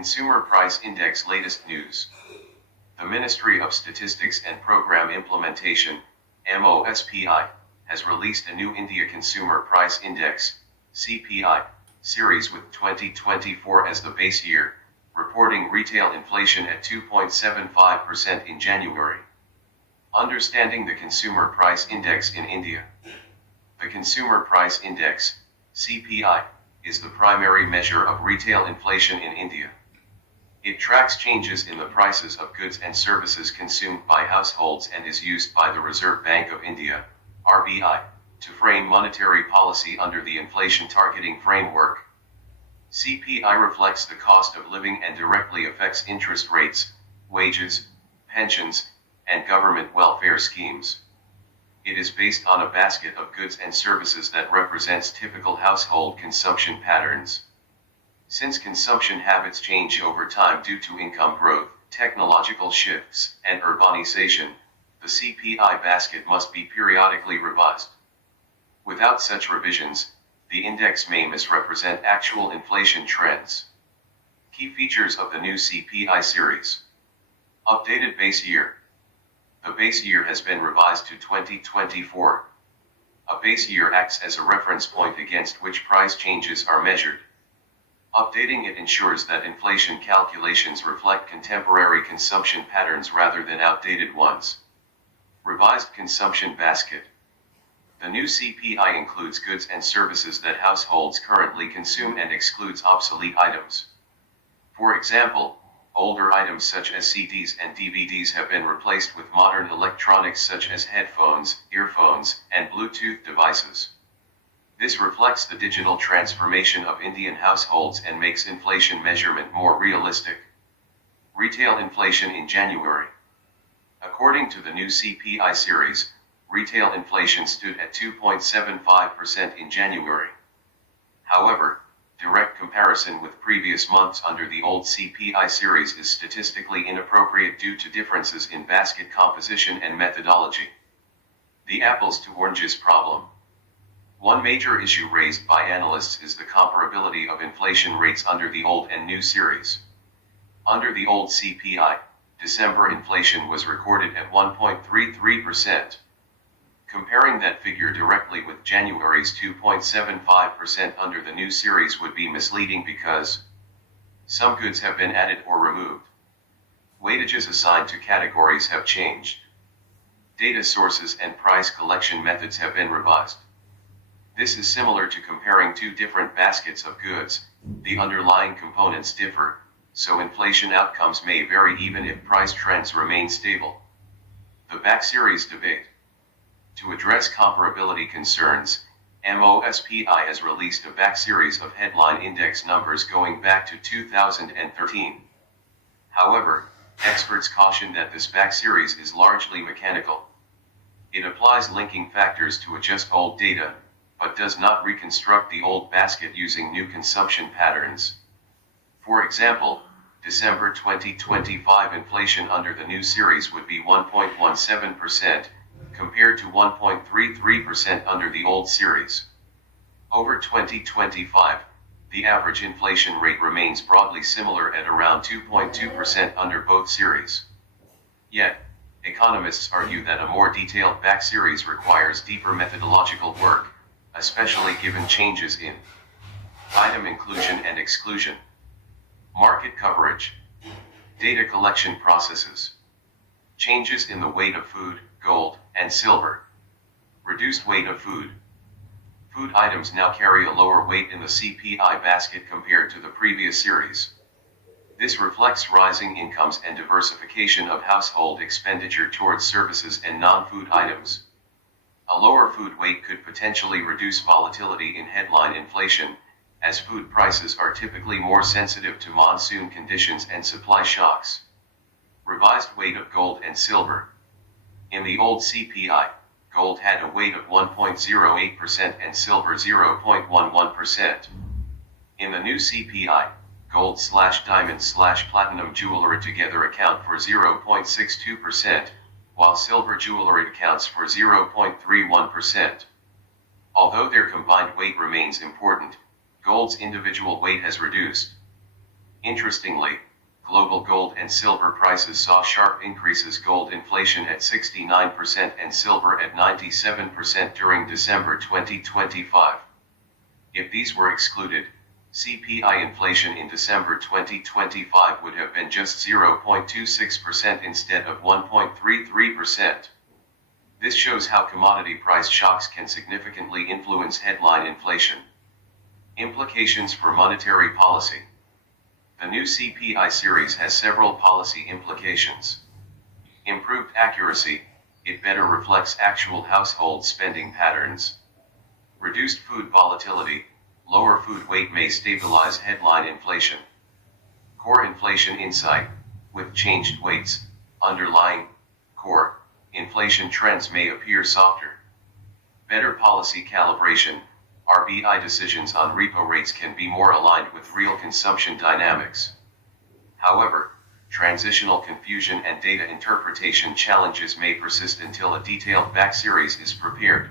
Consumer Price Index latest news. The Ministry of Statistics and Program Implementation, MOSPI, has released a new India Consumer Price Index, CPI, series with 2024 as the base year, reporting retail inflation at 2.75% in January. Understanding the Consumer Price Index in India. The Consumer Price Index, CPI, is the primary measure of retail inflation in India. It tracks changes in the prices of goods and services consumed by households and is used by the Reserve Bank of India, RBI, to frame monetary policy under the inflation targeting framework. CPI reflects the cost of living and directly affects interest rates, wages, pensions, and government welfare schemes. It is based on a basket of goods and services that represents typical household consumption patterns. Since consumption habits change over time due to income growth, technological shifts, and urbanization, the CPI basket must be periodically revised. Without such revisions, the index may misrepresent actual inflation trends. Key features of the new CPI series. Updated base year. The base year has been revised to 2024. A base year acts as a reference point against which price changes are measured. Updating it ensures that inflation calculations reflect contemporary consumption patterns rather than outdated ones. Revised consumption basket. The new CPI includes goods and services that households currently consume and excludes obsolete items. For example, older items such as CDs and DVDs have been replaced with modern electronics such as headphones, earphones, and Bluetooth devices. This reflects the digital transformation of Indian households and makes inflation measurement more realistic. Retail inflation in January. According to the new CPI series, retail inflation stood at 2.75% in January. However, direct comparison with previous months under the old CPI series is statistically inappropriate due to differences in basket composition and methodology. The apples to oranges problem. One major issue raised by analysts is the comparability of inflation rates under the old and new series. Under the old CPI, December inflation was recorded at 1.33%. Comparing that figure directly with January's 2.75% under the new series would be misleading because some goods have been added or removed. Weightages assigned to categories have changed. Data sources and price collection methods have been revised. This is similar to comparing two different baskets of goods. The underlying components differ, so inflation outcomes may vary even if price trends remain stable. The back series debate. To address comparability concerns, MOSPI has released a back series of headline index numbers going back to 2013. However, experts caution that this back series is largely mechanical. It applies linking factors to adjust old data, but does not reconstruct the old basket using new consumption patterns. For example, December 2025 inflation under the new series would be 1.17%, compared to 1.33% under the old series. Over 2025, the average inflation rate remains broadly similar at around 2.2% under both series. Yet, economists argue that a more detailed back series requires deeper methodological work, especially given changes in item inclusion and exclusion, market coverage, data collection processes, changes in the weight of food, gold, and silver, reduced weight of food. Food items now carry a lower weight in the CPI basket compared to the previous series. This reflects rising incomes and diversification of household expenditure towards services and non-food items. A lower food weight could potentially reduce volatility in headline inflation, as food prices are typically more sensitive to monsoon conditions and supply shocks. Revised weight of gold and silver. In the old CPI, gold had a weight of 1.08% and silver 0.11%. In the new CPI, gold/diamond/platinum jewelry together account for 0.62%, while silver jewelry accounts for 0.31%. Although their combined weight remains important, gold's individual weight has reduced. Interestingly, global gold and silver prices saw sharp increases, gold inflation at 69% and silver at 97% during December 2025. If these were excluded, CPI inflation in December 2025 would have been just 0.26% instead of 1.33%. This shows how commodity price shocks can significantly influence headline inflation. Implications for monetary policy. The new CPI series has several policy implications. Improved accuracy, it better reflects actual household spending patterns. Reduced food volatility, lower food weight may stabilize headline inflation. Core inflation insight, with changed weights, underlying, core, inflation trends may appear softer. Better policy calibration, RBI decisions on repo rates can be more aligned with real consumption dynamics. However, transitional confusion and data interpretation challenges may persist until a detailed back series is prepared.